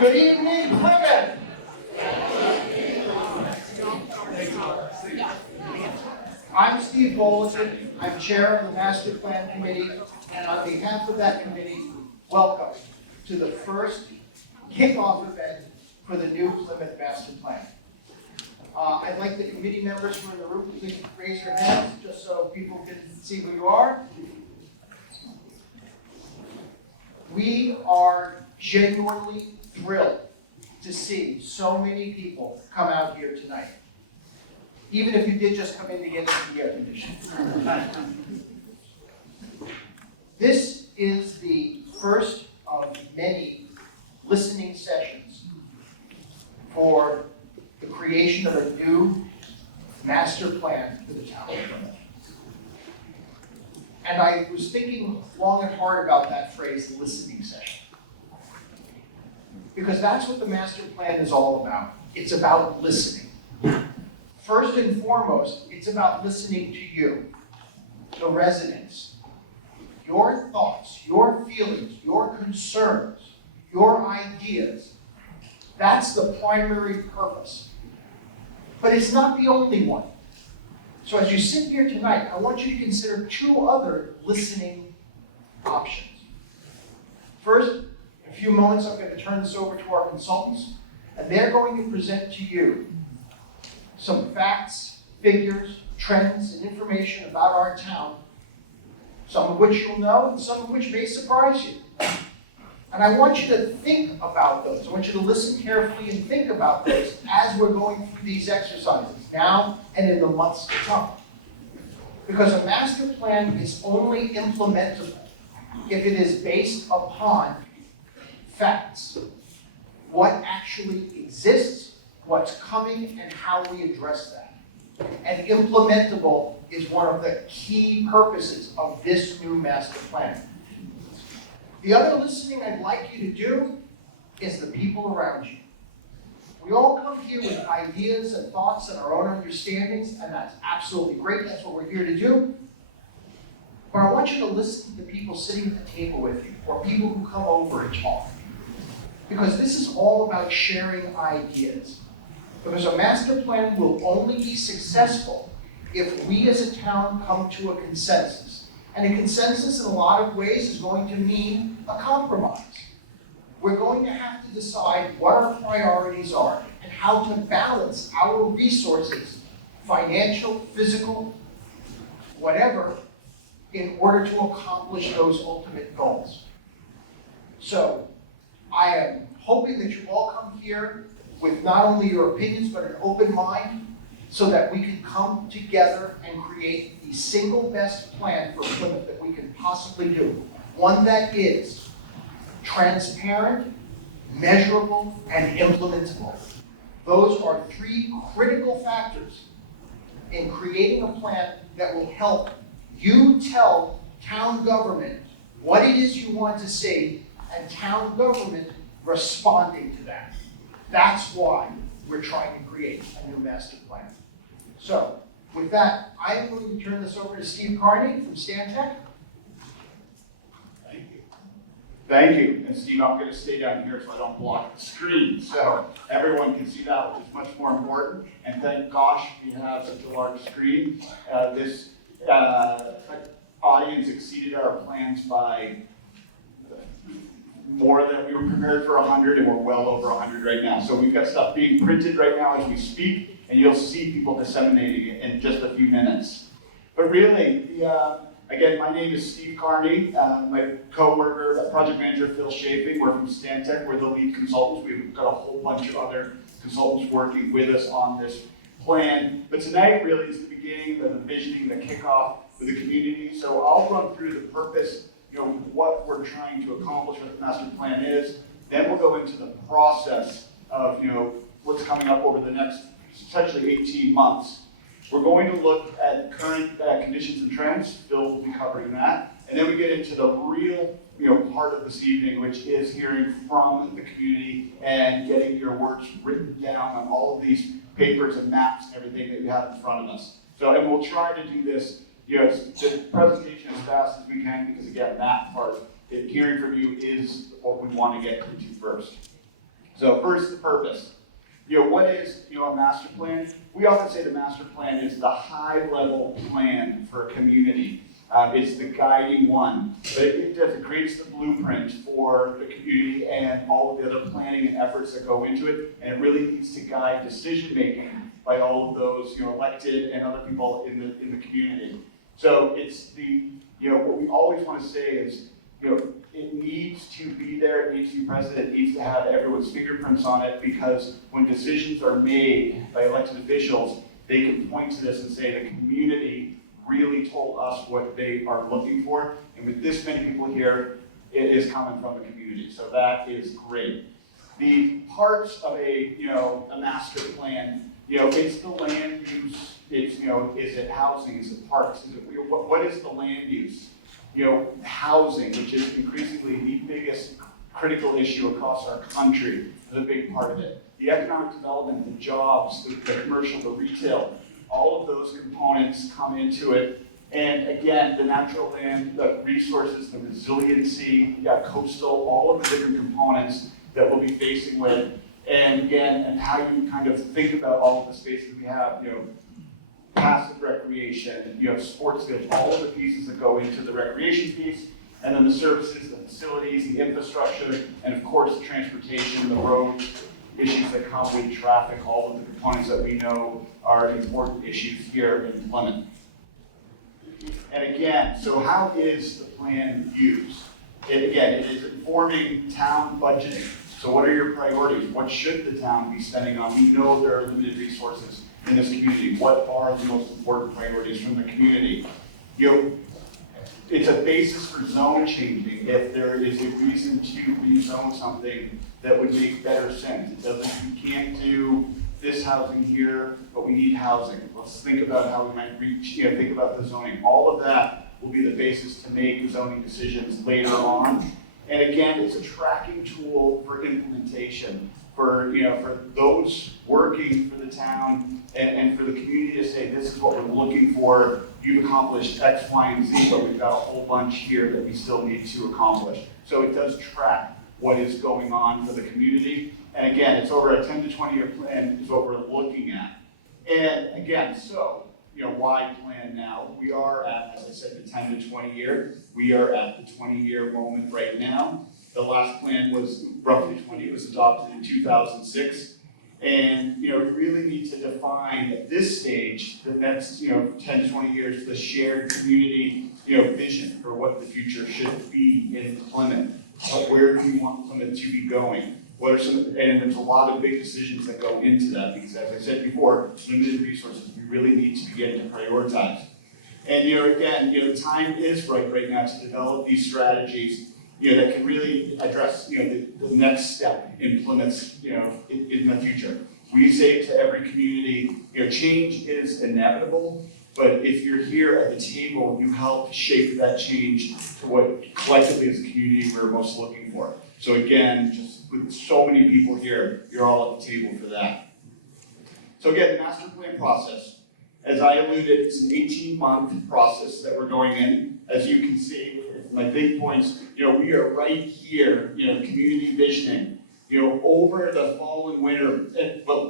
Good evening, Plymouth. I'm Steve Bolton. I'm chair of the Master Plan Committee, and on behalf of that committee, welcome to the first kickoff event for the new Plymouth Master Plan. I'd like the committee members who are in the room to please raise your hands just so people can see who you are. We are genuinely thrilled to see so many people come out here tonight, even if you did just come in to get some air conditioning. This is the first of many listening sessions for the creation of a new master plan for the town of Plymouth. And I was thinking long and hard about that phrase, listening session. Because that's what the master plan is all about. It's about listening. First and foremost, it's about listening to you, the residents. Your thoughts, your feelings, your concerns, your ideas. That's the primary purpose. But it's not the only one. So as you sit here tonight, I want you to consider two other listening options. First, in a few moments, I'm going to turn this over to our consultants, and they're going to present to you some facts, figures, trends, and information about our town, some of which you'll know, and some of which may surprise you. And I want you to think about those. I want you to listen carefully and think about those as we're going through these exercises, now and in the months to come. Because a master plan is only implementable if it is based upon facts. What actually exists, what's coming, and how we address that. And implementable is one of the key purposes of this new master plan. The other listening I'd like you to do is the people around you. We all come here with ideas and thoughts and our own understandings, and that's absolutely great. That's what we're here to do. But I want you to listen to the people sitting at the table with you, or people who come over and talk. Because this is all about sharing ideas. Because a master plan will only be successful if we as a town come to a consensus. And a consensus in a lot of ways is going to mean a compromise. We're going to have to decide what our priorities are and how to balance our resources, financial, physical, whatever, in order to accomplish those ultimate goals. So I am hoping that you all come here with not only your opinions, but an open mind, so that we can come together and create the single best plan for Plymouth that we can possibly do. One that is transparent, measurable, and implementable. Those are three critical factors in creating a plan that will help you tell town government what it is you want to see, and town government responding to that. That's why we're trying to create a new master plan. So, with that, I am going to turn this over to Steve Carney from Stantec. Thank you. Thank you. And Steve, I'm going to stay down here so I don't block the screen, so everyone can see that, which is much more important. And thank gosh we have such a large screen. This audience exceeded our plans by more than we were prepared for 100, and we're well over 100 right now. So we've got stuff being printed right now as we speak, and you'll see people disseminating it in just a few minutes. But really, again, my name is Steve Carney. My co-worker, project manager, Phil Shaping. We're from Stantec. We're the lead consultants. We've got a whole bunch of other consultants working with us on this plan. But tonight really is the beginning, the visioning, the kickoff with the community. So I'll run through the purpose, what we're trying to accomplish, what the master plan is. Then we'll go into the process of, what's coming up over the next essentially 18 months. We're going to look at current conditions and trends. Phil will be covering that. And then we get into the real part of this evening, which is hearing from the community and getting your words written down on all of these papers and maps and everything that you have in front of us. So, and we'll try to do this, the presentation as fast as we can, because again, that part, hearing from you is what we want to get into first. So first, the purpose. What is, a master plan? We often say the master plan is the high-level plan for a community. It's the guiding one, but it creates the blueprint for the community and all of the other planning and efforts that go into it, and it really needs to guide decision-making by all of those, elected and other people in the community. So it's what we always want to say is, it needs to be there, it needs to be present, it needs to have everyone's fingerprints on it, because when decisions are made by elected officials, they can point to this and say the community really told us what they are looking for, and with this many people here, it is coming from the community, so that is great. The parts of a master plan, it's the land use, it's, is it housing, is it parks, is it, what is the land use? Housing, which is increasingly the biggest critical issue across our country, is a big part of it. The economic development, the jobs, the commercial, the retail, all of those components come into it. And again, the natural land, the resources, the resiliency, coastal, all of the different components that we'll be facing with. And again, and how you kind of think about all of the spaces we have, passive recreation, you have sports fields, all of the pieces that go into the recreation piece, and then the services, the facilities, the infrastructure, and of course the transportation, the roads, issues that come with traffic, all of the components that we know are important issues here in Plymouth. And again, so how is the plan used? It is informing town budgeting. So what are your priorities? What should the town be spending on? We know there are limited resources in this community. What are the most important priorities from the community? It's a basis for zone changing if there is a reason to rezone something that would make better sense. It doesn't, you can't do this housing here, but we need housing. Let's think about how we might reach, think about the zoning. All of that will be the basis to make zoning decisions later on. And again, it's a tracking tool for implementation, for those working for the town and for the community to say, this is what we're looking for. You've accomplished X, Y, and Z, but we've got a whole bunch here that we still need to accomplish. So it does track what is going on for the community. And again, it's over a 10 to 20 year plan is what we're looking at. And again, so, why plan now? We are at, as I said, the 10 to 20 year. We are at the 20-year moment right now. The last plan was roughly 20, it was adopted in 2006. And, we really need to define at this stage, the next, 10 to 20 years, the shared community, vision for what the future should be in Plymouth. Where do we want Plymouth to be going? What are and there's a lot of big decisions that go into that, because as I said before, limited resources, we really need to begin to prioritize. And, again, time is right now to develop these strategies, that can really address, the next step in Plymouth's, in the future. We say to every community, change is inevitable, but if you're here at the table, you help shape that change to what collectively as a community we're most looking for. So again, just with so many people here, you're all at the table for that. So again, the master plan process, as I alluded, it's an 18-month process that we're going in. As you can see, my big points, we are right here, community visioning. Over the fall and winter,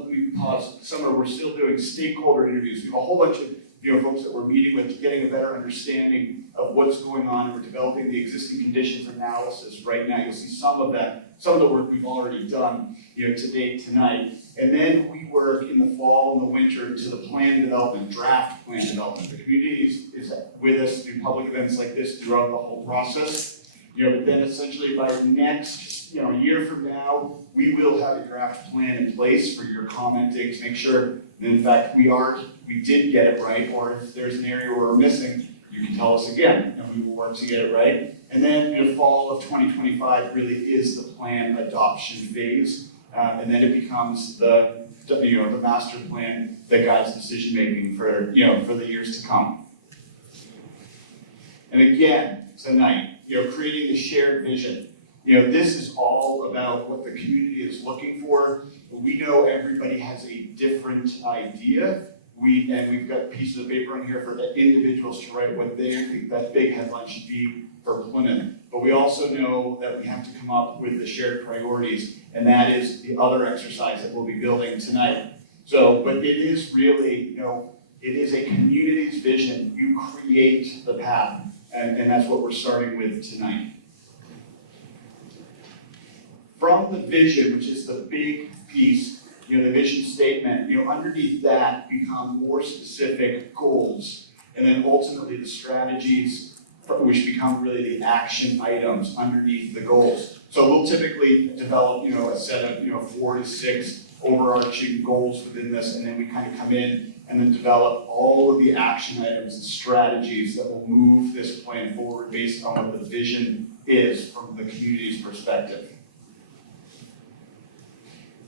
we paused summer, we're still doing stakeholder interviews. We have a whole bunch of folks that we're meeting with, getting a better understanding of what's going on, and we're developing the existing conditions analysis right now. You'll see some of the work we've already done, to date tonight. And then we work in the fall and the winter to the plan development, draft plan development. The community is with us through public events like this throughout the whole process. But then essentially by next, a year from now, we will have a draft plan in place for your commenting to make sure that in fact we did get it right, or if there's an area where we're missing, you can tell us again, and we will work to get it right. And then the fall of 2025 really is the plan adoption phase, and then it becomes the master plan that guides decision making for the years to come. And again, tonight, creating the shared vision. This is all about what the community is looking for. We know everybody has a different idea. we've got pieces of paper in here for the individuals to write what they think that big headline should be for Plymouth. But we also know that we have to come up with the shared priorities, and that is the other exercise that we'll be building tonight. So, but it is really, it is a community's vision. You create the path, and that's what we're starting with tonight. From the vision, which is the big piece, the vision statement, underneath that become more specific goals, and then ultimately the strategies, which become really the action items underneath the goals. So we'll typically develop, a set of 4 to 6 overarching goals within this, and then we kind of come in and then develop all of the action items and strategies that will move this plan forward based on what the vision is from the community's perspective.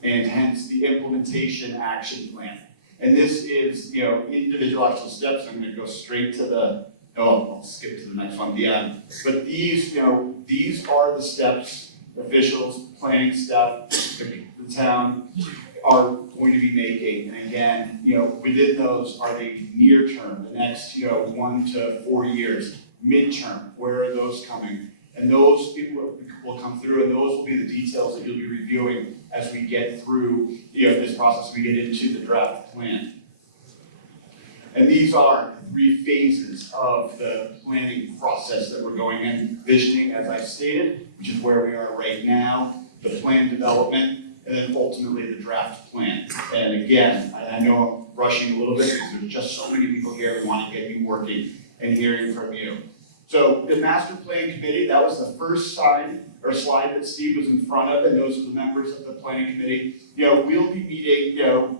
And hence the implementation action plan. And this is, individual actual steps. I'm going to go straight to I'll skip to the next one. But these are the steps officials, planning staff, the town are going to be making. And again, within those are the near term, the next, 1 to 4 years, midterm, where are those coming? And those people will come through, and those will be the details that you'll be reviewing as we get through this process, we get into the draft plan. And these are 3 phases of the planning process that we're going in. Visioning, as I stated, which is where we are right now, the plan development, and then ultimately the draft plan. And again, I know I'm rushing a little bit because there's just so many people here who want to get you working and hearing from you. So the master plan committee, that was the first slide that Steve was in front of, and those are the members of the planning committee. We'll be meeting,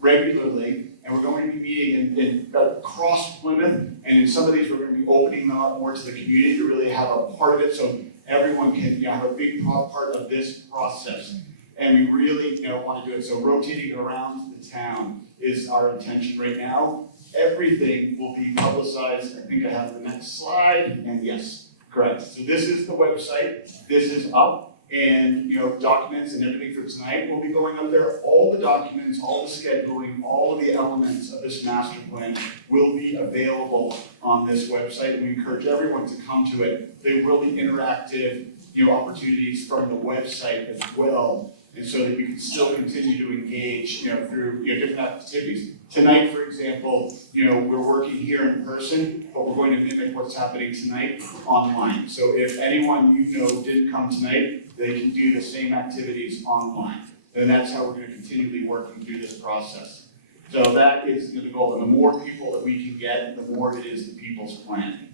regularly, and we're going to be meeting in across Plymouth, and in some of these we're going to be opening them up more to the community to really have a part of it, so everyone can have a big part of this process. And we really want to do it. So rotating around the town is our intention right now. Everything will be publicized. I think I have the next slide, and yes, correct. So this is the website. This is up, and documents and everything for tonight will be going up there. All the documents, all the scheduling, all of the elements of this master plan will be available on this website, and we encourage everyone to come to it. There will be interactive opportunities from the website as well, and so that you can still continue to engage through different activities. Tonight, for example, we're working here in person, but we're going to mimic what's happening tonight online. So if anyone didn't come tonight, they can do the same activities online. And that's how we're going to continually working through this process. So that is the goal. And the more people that we can get, the more it is the people's plan.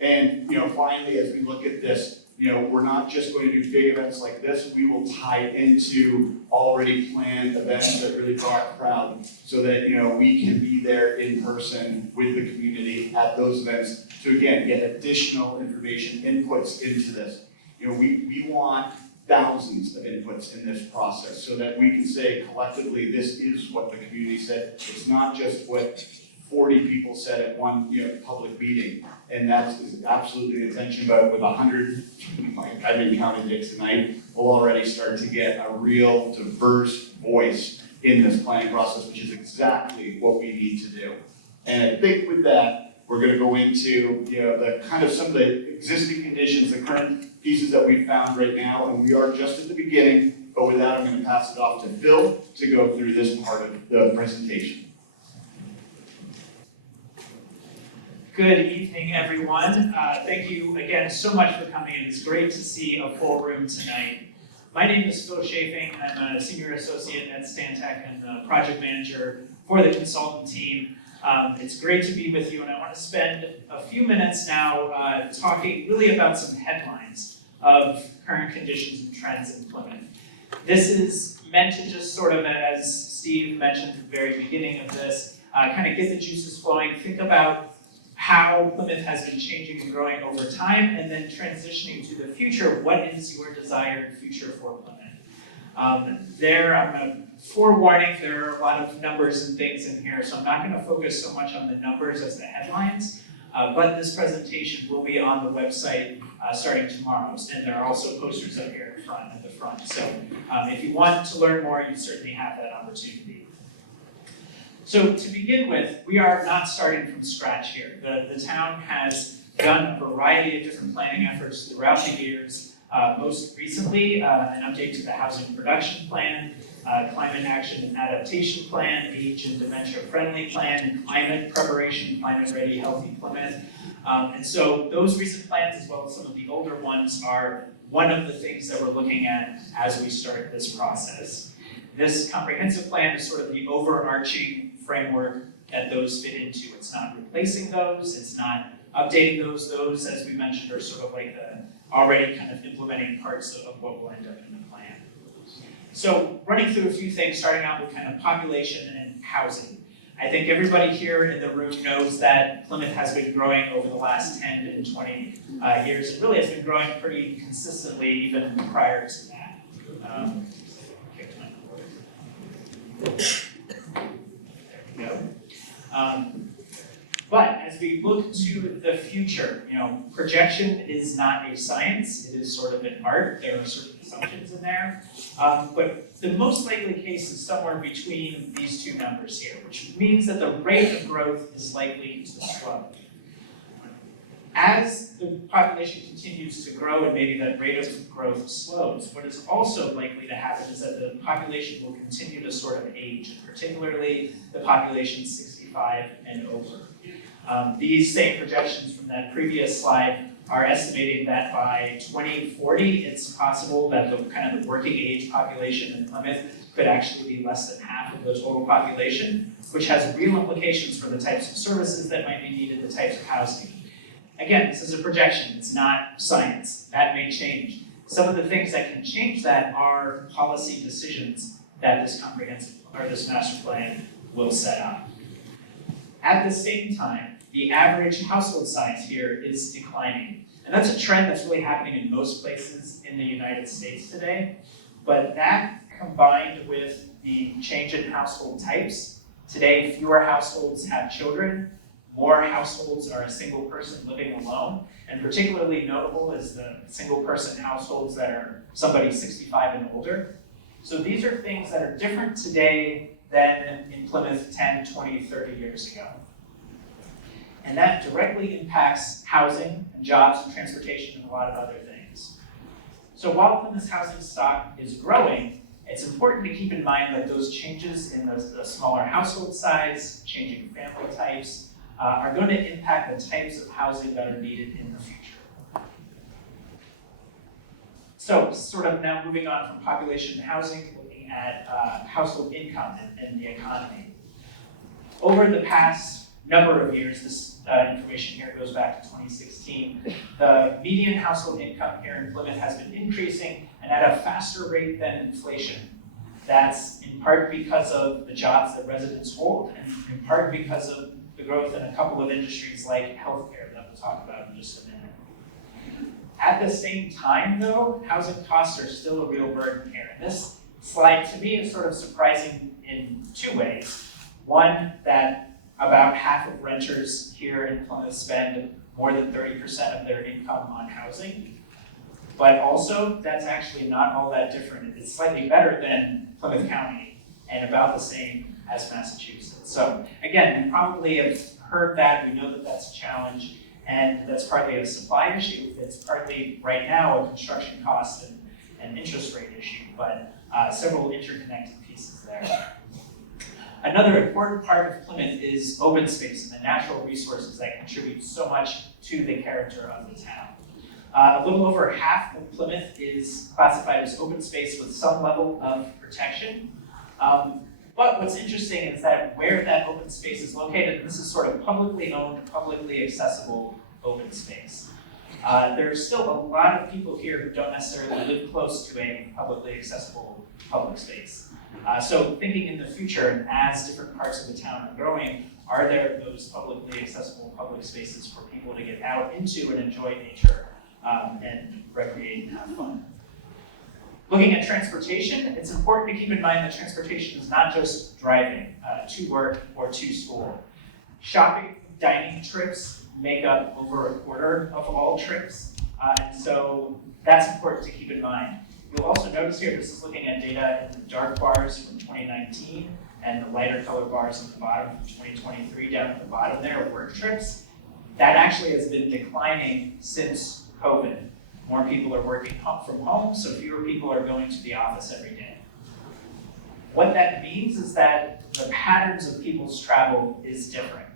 And finally, as we look at this, we're not just going to do big events like this. We will tie it into already planned events that really draw a crowd, so that we can be there in person with the community at those events to again get additional information, inputs into this. We want thousands of inputs in this process so that we can say collectively this is what the community said. It's not just what 40 people said at one public meeting, and that's absolutely the intention. But with 100, I didn't count it tonight, we'll already start to get a real diverse voice in this planning process, which is exactly what we need to do. And I think with that, we're going to go into the kind of some of the existing conditions, the current pieces that we've found right now, and we are just at the beginning. But with that, I'm going to pass it off to Phil to go through this part of the presentation. Good evening, everyone. Thank you again so much for coming in. It's great to see a full room tonight. My name is Phil Chafing. I'm a senior associate at Stantec and the project manager for the consultant team. It's great to be with you, and I want to spend a few minutes now talking really about some headlines of current conditions and trends in Plymouth. This is meant to just sort of, as Steve mentioned at the very beginning of this, kind of get the juices flowing, think about how Plymouth has been changing and growing over time, and then transitioning to the future. What is your desired future for Plymouth? I'm forewarning, there are a lot of numbers and things in here, so I'm not going to focus so much on the numbers as the headlines, but this presentation will be on the website starting tomorrow, and there are also posters up here at the front. So if you want to learn more, you certainly have that opportunity. So to begin with, we are not starting from scratch here. The town has done a variety of different planning efforts throughout the years. Most recently, an update to the housing production plan, climate action and adaptation plan, age and dementia friendly plan, climate preparation, climate ready, healthy Plymouth. And so those recent plans, as well as some of the older ones, are one of the things that we're looking at as we start this process. This comprehensive plan is sort of the overarching framework that those fit into. It's not replacing those, it's not updating those. Those, as we mentioned, are sort of like the already kind of implementing parts of what will end up in the plan. So running through a few things, starting out with kind of population and housing. I think everybody here in the room knows that Plymouth has been growing over the last 10 and 20 years. It really has been growing pretty consistently even prior to that. There we go. But as we look to the future, projection is not a science, it is sort of an art. There are certain assumptions in there. But the most likely case is somewhere between these two numbers here, which means that the rate of growth is likely to slow. As the population continues to grow and maybe that rate of growth slows, what is also likely to happen is that the population will continue to sort of age, particularly the population 65 and over. These same projections from that previous slide are estimating that by 2040, it's possible that the kind of the working age population in Plymouth could actually be less than half of the total population, which has real implications for the types of services that might be needed, the types of housing. Again, this is a projection, it's not science. That may change. Some of the things that can change that are policy decisions that this comprehensive, or this master plan will set up. At the same time, the average household size here is declining. And that's a trend that's really happening in most places in the United States today. But that combined with the change in household types, today fewer households have children, more households are a single person living alone, and particularly notable is the single person households that are somebody 65 and older. So these are things that are different today than in Plymouth 10, 20, 30 years ago. And that directly impacts housing and jobs and transportation and a lot of other things. So while Plymouth's housing stock is growing, it's important to keep in mind that those changes in the smaller household size, changing family types, are going to impact the types of housing that are needed in the future. So sort of now moving on from population and housing, looking at household income and the economy. Over the past number of years, this information here goes back to 2016, the median household income here in Plymouth has been increasing and at a faster rate than inflation. That's in part because of the jobs that residents hold and in part because of the growth in a couple of industries like healthcare that we'll talk about in just a minute. At the same time though, housing costs are still a real burden here. And this slide to me is sort of surprising in two ways. One, that about half of renters here in Plymouth spend more than 30% of their income on housing. But also, that's actually not all that different. It's slightly better than Plymouth County and about the same as Massachusetts. So again, we probably have heard that, we know that that's a challenge, and that's partly a supply issue. It's partly, right now, a construction cost and interest rate issue, but several interconnected pieces there. Another important part of Plymouth is open space and the natural resources that contribute so much to the character of the town. A little over half of Plymouth is classified as open space with some level of protection. But what's interesting is that where that open space is located, this is sort of publicly owned, publicly accessible open space. There's still a lot of people here who don't necessarily live close to a publicly accessible public space. So thinking in the future, and as different parts of the town are growing, are there those publicly accessible public spaces for people to get out into and enjoy nature and recreate and have fun? Looking at transportation, it's important to keep in mind that transportation is not just driving to work or to school. Shopping, dining trips make up over a quarter of all trips, and so that's important to keep in mind. You'll also notice here, this is looking at data in the dark bars from 2019. and the lighter color bars on the bottom from 2023 down at the bottom there are work trips. That actually has been declining since COVID. More people are working from home, so fewer people are going to the office every day. What that means is that the patterns of people's travel is different.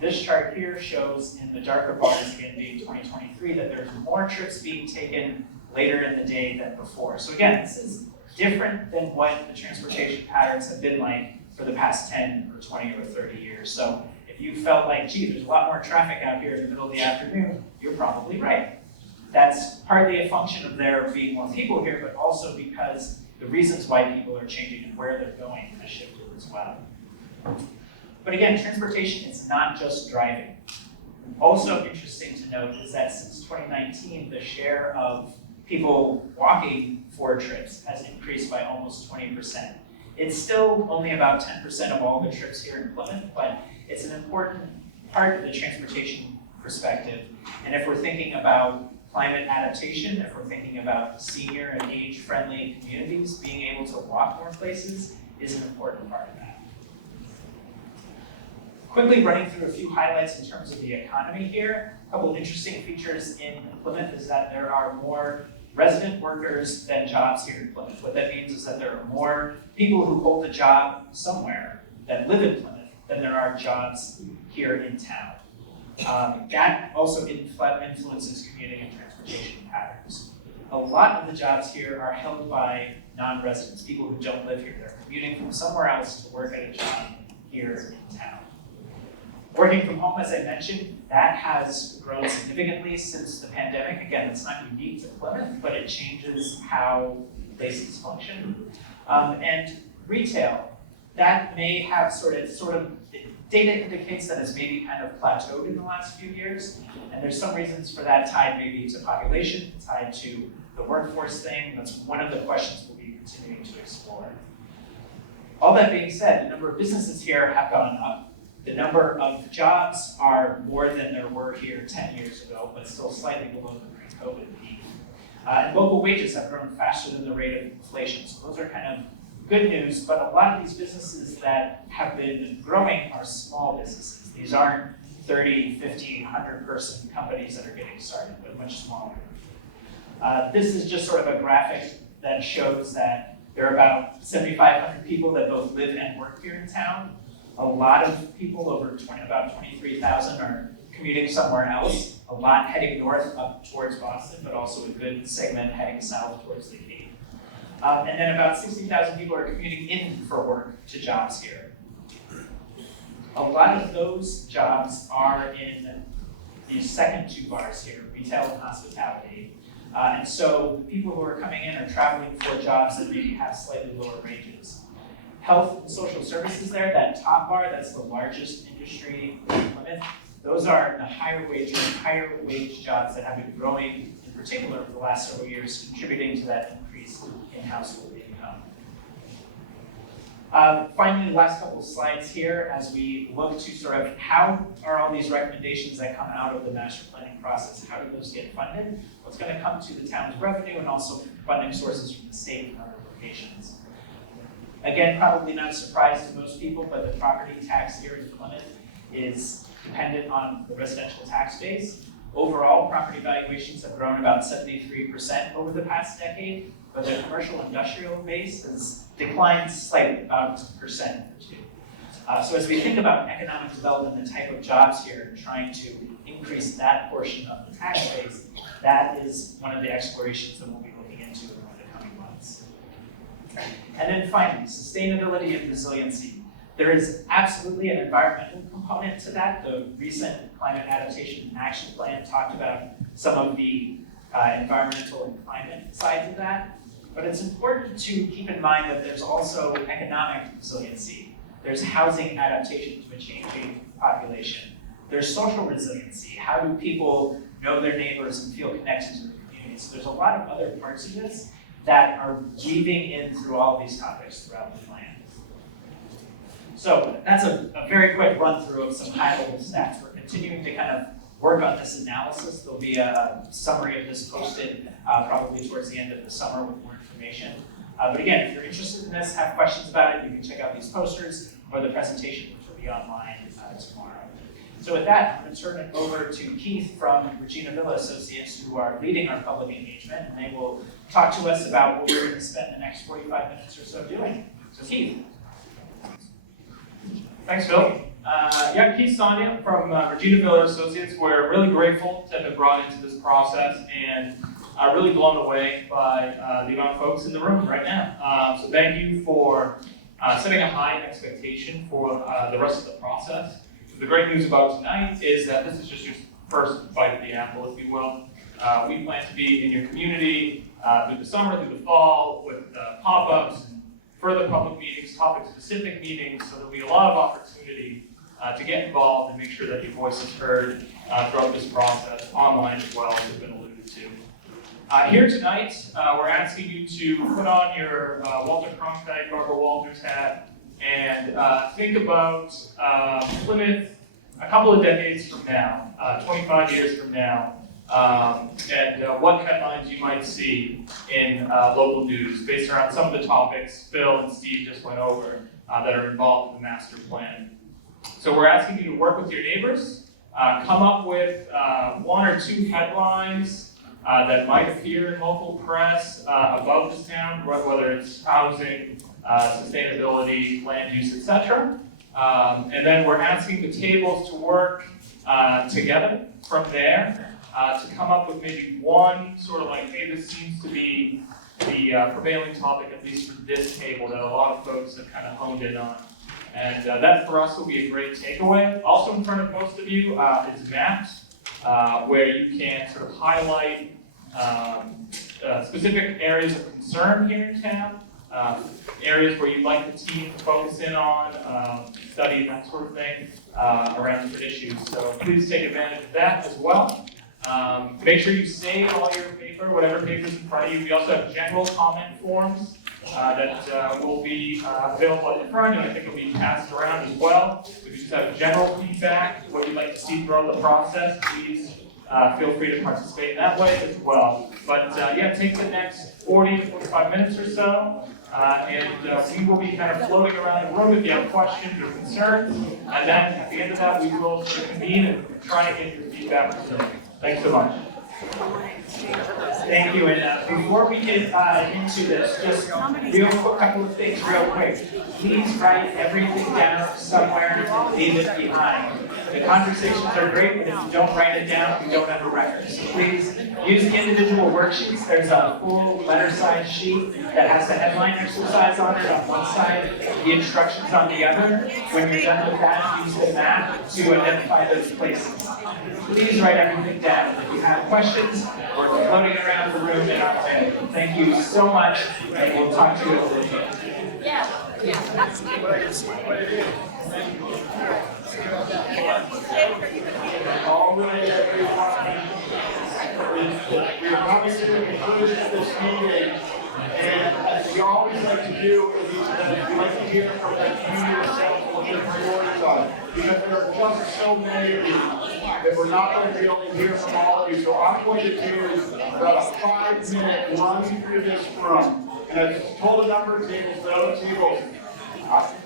This chart here shows in the darker bars, again being 2023, that there's more trips being taken later in the day than before. So again, this is different than what the transportation patterns have been like for the past 10 or 20 or 30 years. So if you felt like, gee, there's a lot more traffic out here in the middle of the afternoon, you're probably right. That's partly a function of there being more people here, but also because the reasons why people are changing and where they're going has shifted as well. But again, transportation is not just driving. Also interesting to note is that since 2019, the share of people walking for trips has increased by almost 20%. It's still only about 10% of all the trips here in Plymouth, but it's an important part of the transportation perspective. And if we're thinking about climate adaptation, if we're thinking about senior and age-friendly communities, being able to walk more places is an important part of that. Quickly running through a few highlights in terms of the economy here. A couple of interesting features in Plymouth is that there are more resident workers than jobs here in Plymouth. What that means is that there are more people who hold a job somewhere that live in Plymouth than there are jobs here in town. That also influences commuting and transportation patterns. A lot of the jobs here are held by non-residents, people who don't live here. They're commuting from somewhere else to work at a job here in town. Working from home, as I mentioned, that has grown significantly since the pandemic. Again, it's not unique to Plymouth, but it changes how places function. And retail, that may have sort of data indicates that it's maybe kind of plateaued in the last few years. And there's some reasons for that tied maybe to population, tied to the workforce thing. That's one of the questions we'll be continuing to explore. All that being said, the number of businesses here have gone up. The number of jobs are more than there were here 10 years ago, but still slightly below the pre-COVID peak. And local wages have grown faster than the rate of inflation. So those are kind of good news, but a lot of these businesses that have been growing are small businesses. These aren't 30, 50, 100 person companies that are getting started, but much smaller. This is just sort of a graphic that shows that there are about 7,500 people that both live and work here in town. A lot of people, about 23,000, are commuting somewhere else. A lot heading north up towards Boston, but also a good segment heading south towards the Cape. And then about 60,000 people are commuting in for work to jobs here. A lot of those jobs are in these second two bars here, retail and hospitality. And so people who are coming in are traveling for jobs that maybe have slightly lower wages. Health and social services there, that top bar, that's the largest industry in Plymouth. Those are the higher wage jobs that have been growing in particular for the last several years, contributing to that increase in household income. Finally, the last couple of slides here as we look to sort of how are all these recommendations that come out of the master planning process, how do those get funded? What's going to come to the town's revenue and also funding sources from the state and other locations. Again, probably not a surprise to most people, but the property tax here in Plymouth is dependent on the residential tax base. Overall, property valuations have grown about 73% over the past decade, but the commercial industrial base has declined slightly, about 1% or 2%. So as we think about economic development, the type of jobs here, and trying to increase that portion of the tax base, that is one of the explorations that we'll be looking into in the coming months. And then finally, sustainability and resiliency. There is absolutely an environmental component to that. The recent Climate Adaptation and Action Plan talked about some of the environmental and climate sides of that. But it's important to keep in mind that there's also economic resiliency. There's housing adaptation to a changing population. There's social resiliency. How do people know their neighbors and feel connected to the community? So there's a lot of other parts of this that are weaving in through all of these topics throughout the plan. So that's a very quick run through of some high-level stats. We're continuing to kind of work on this analysis. There'll be a summary of this posted probably towards the end of the summer with more information. But again, if you're interested in this, have questions about it, you can check out these posters or the presentation, which will be online tomorrow. So with that, I'm going to turn it over to Keith from Regina Villa Associates, who are leading our public engagement, and they will talk to us about what we're going to spend the next 45 minutes or so doing. So Keith. Thanks, Phil. Keith Sonia from Regina Villa Associates. We're really grateful to have been brought into this process and really blown away by the amount of folks in the room right now. So thank you for setting a high expectation for the rest of the process. The great news about tonight is that this is just your first bite of the apple, if you will. We plan to be in your community through the summer, through the fall, with pop-ups and further public meetings, topic-specific meetings, so there'll be a lot of opportunity to get involved and make sure that your voice is heard throughout this process, online as well, as has been alluded to. Here tonight, we're asking you to put on your Walter Cronkite, Barbara Walters hat, and think about Plymouth a couple of decades from now, 25 years from now, and what headlines you might see in local news based around some of the topics Phil and Steve just went over that are involved in the master plan. So we're asking you to work with your neighbors, come up with 1 or 2 headlines that might appear in local press about this town, whether it's housing, sustainability, land use, etc. And then we're asking the tables to work together from there to come up with maybe one sort of like, hey, this seems to be the prevailing topic, at least for this table, that a lot of folks have kind of honed in on. And that for us will be a great takeaway. Also in front of most of you is maps where you can sort of highlight specific areas of concern here in town, areas where you'd like the team to focus in on, study, that sort of thing, around different issues. So please take advantage of that as well. Make sure you save all your paper, whatever paper's in front of you. We also have general comment forms that will be available at the front, and I think will be passed around as well. If you just have general feedback, what you'd like to see throughout the process, please feel free to participate in that way as well. But take the next 40 to 45 minutes or so, and we will be kind of floating around the room if you have questions or concerns. And then at the end of that, we will convene and try and get your feedback. Thanks so much. Thank you, and before we get into this, just a couple of things real quick. Please write everything down somewhere and leave it behind. The conversations are great, but if you don't write it down, we don't have a record. So please use the individual worksheets. There's a full letter-size sheet that has the headline exercise on it on one side, the instructions on the other. When you're done with that, use the map to identify those places. Please write everything down. If you have questions, we're floating around the room in our bed. Thank you so much, and we'll talk to you a little bit. That's All right, everyone. We're coming to the conclusion of this meeting, and as we always like to do, we'd like to hear from the community yourself what their priorities are, because there are just so many of you that we're not going to be able to hear from all of you. So I'm going to do about a 5-minute run through this room, and I've told a number of tables, the other tables.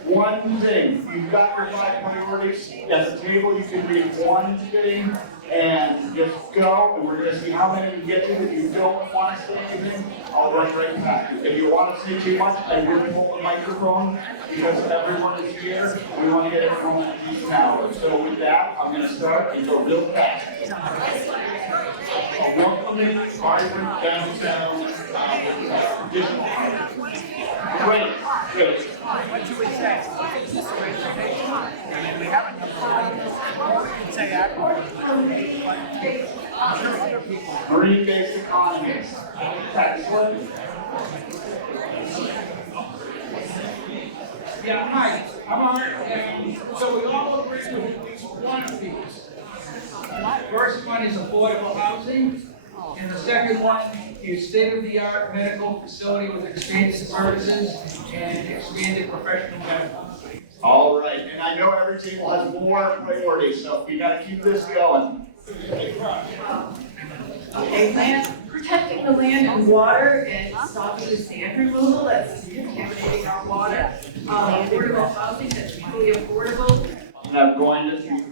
One thing, you've got your 5 priorities. At the table, you can read one thing and just go, and we're going to see how many you get to. If you don't want to say anything, I'll run right back. If you want to say too much, I will pull the microphone because everyone is here. We want to get everyone at least an hour. So with that, I'm going to start and go real fast. A welcoming, vibrant downtown traditional home. Great. what you would say. And we haven't done one. Say that. I'm sure other people. Marine-based economies. Excellent. Yeah, hi, I'm Art, so we all agree with at least one of these. First one is affordable housing, and the second one is state-of-the-art medical facility with expanded services and expanded professional benefits. All right, and I know every table has more priorities, so we got to keep this going. Amen. protecting the land and water and stopping the sand removal that's contaminating our water. Affordable housing that's really affordable. And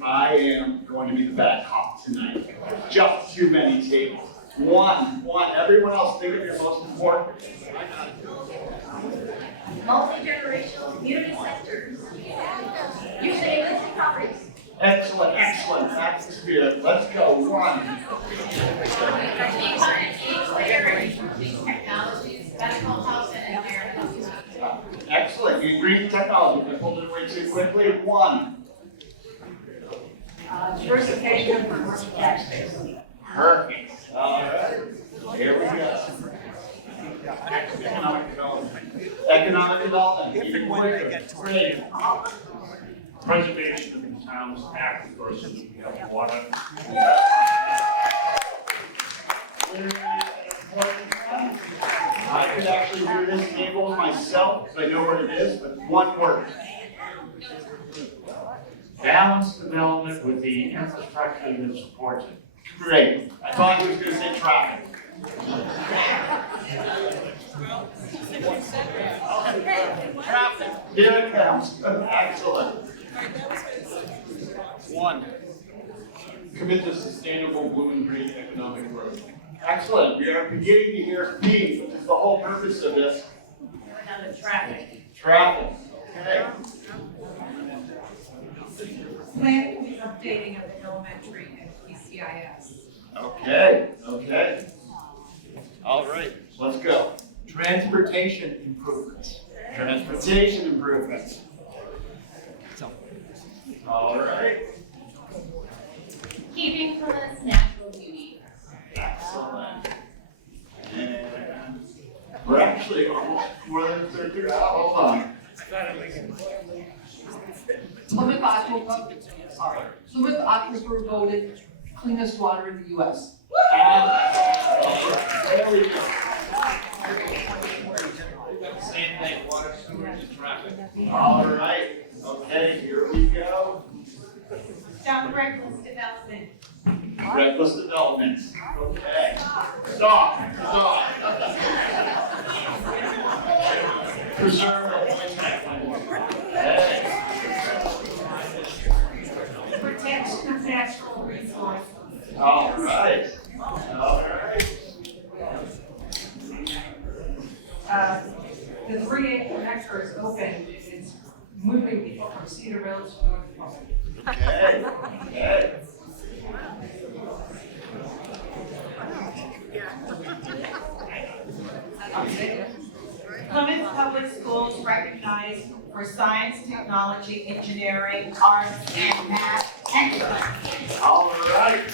I am going to be the bad cop tonight. Just too many tables. One. Everyone else think of your most important. Multi-generational community centers. Using existing properties. Excellent. That's good. Let's go. One. Technologies, medical health, and environmental. Excellent. You agree with technology. I pulled it away too quickly. One. Diversification of commercial tax base. Perfect. All right. Here we go. Economic development. Even quicker. Great. Preservation of the town's aquifer so that we have water. I could actually do this table myself, because I know what it is, but one word. Balanced development with the infrastructure that supports it. Great. I thought he was going to say traffic. Traffic. Here it comes. Excellent. One. Commit to sustainable blue and green economic growth. Excellent. We are beginning to hear themes, which is the whole purpose of this. Another traffic. Traffic. Okay. Plan for the updating of the elementary and PCIS. Okay. All right. Let's go. Transportation improvements. All right. Keeping Plymouth's natural beauty. Excellent. And we're actually almost more than a third through. Hold on. Plymouth Aquifer voted cleanest water in the US. There we go. Same thing, water, sewage, and traffic. All right. Okay, here we go. Stop reckless development. Reckless development. Okay. Stop. Preserve the okay. Protection of natural resources. All right. The 3-acre hectare is open, it's moving people from Cedar Village to North Plymouth. Okay. Plymouth Public Schools recognized for science, technology, engineering, arts, and math excellence. All right.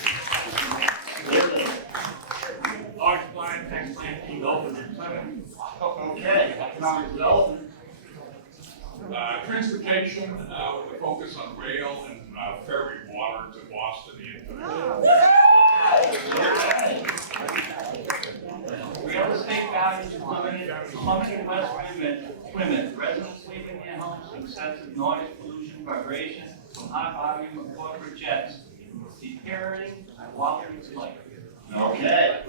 Large plant, tax plant, being open in Plymouth. Okay. Economic development. Transportation, with a focus on rail and ferry water to Boston and Real estate values plummeted in West Plymouth. Residents leaving their homes to excessive noise, pollution, vibration from high volume of corporate jets, deteriorating quality of life. Okay.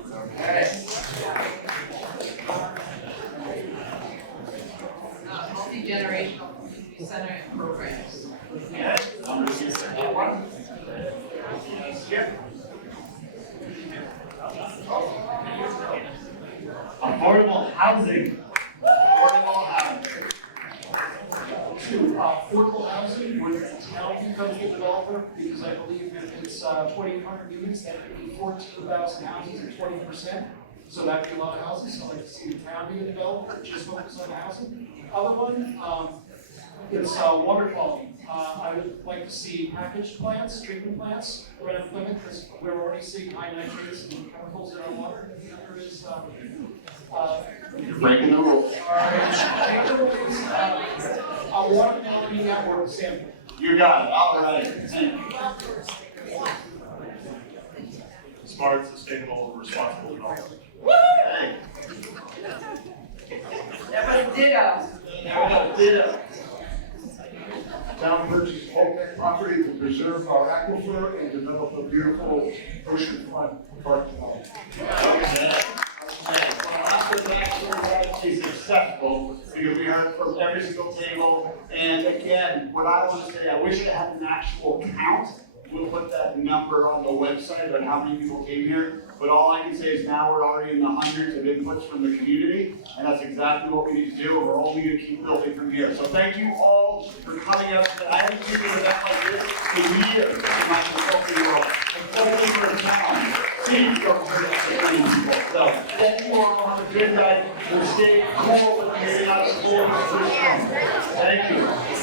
Multi-generational community center and programs. Okay. I'm going to use that one. Skip. Affordable housing. Affordable housing, where the town becomes the developer, because I believe if it's 2,800 units, that could be 14,000 houses at 20%. So that'd be a lot of houses, so I'd like to see the town be a developer, just focus on housing. Other one, is water quality. I would like to see packaged plants, treatment plants around Plymouth, because we're already seeing high nitrates and chemicals in our water. The other is, You're breaking the rules. a water quality network sample. You got it. All right. Smart, sustainable, responsible development. Hey. That was ditto. Ditto. Town purchased Oak property to preserve our aquifer and develop a beautiful oceanfront park development. Okay. was actually successful because we heard from every single table. And again, what I want to say, I wish I had an actual count. We'll put that number on the website on how many people came here. But all I can say is now we're already in the hundreds of inputs from the community, and that's exactly what we need to do, and we're only going to keep building from here. So thank you all for coming out today. I haven't seen an event like this in years in my consulting world. Especially for a town. See, you're people. So thank you all. Have a good night. We'll stay cool with the meeting. Thank you.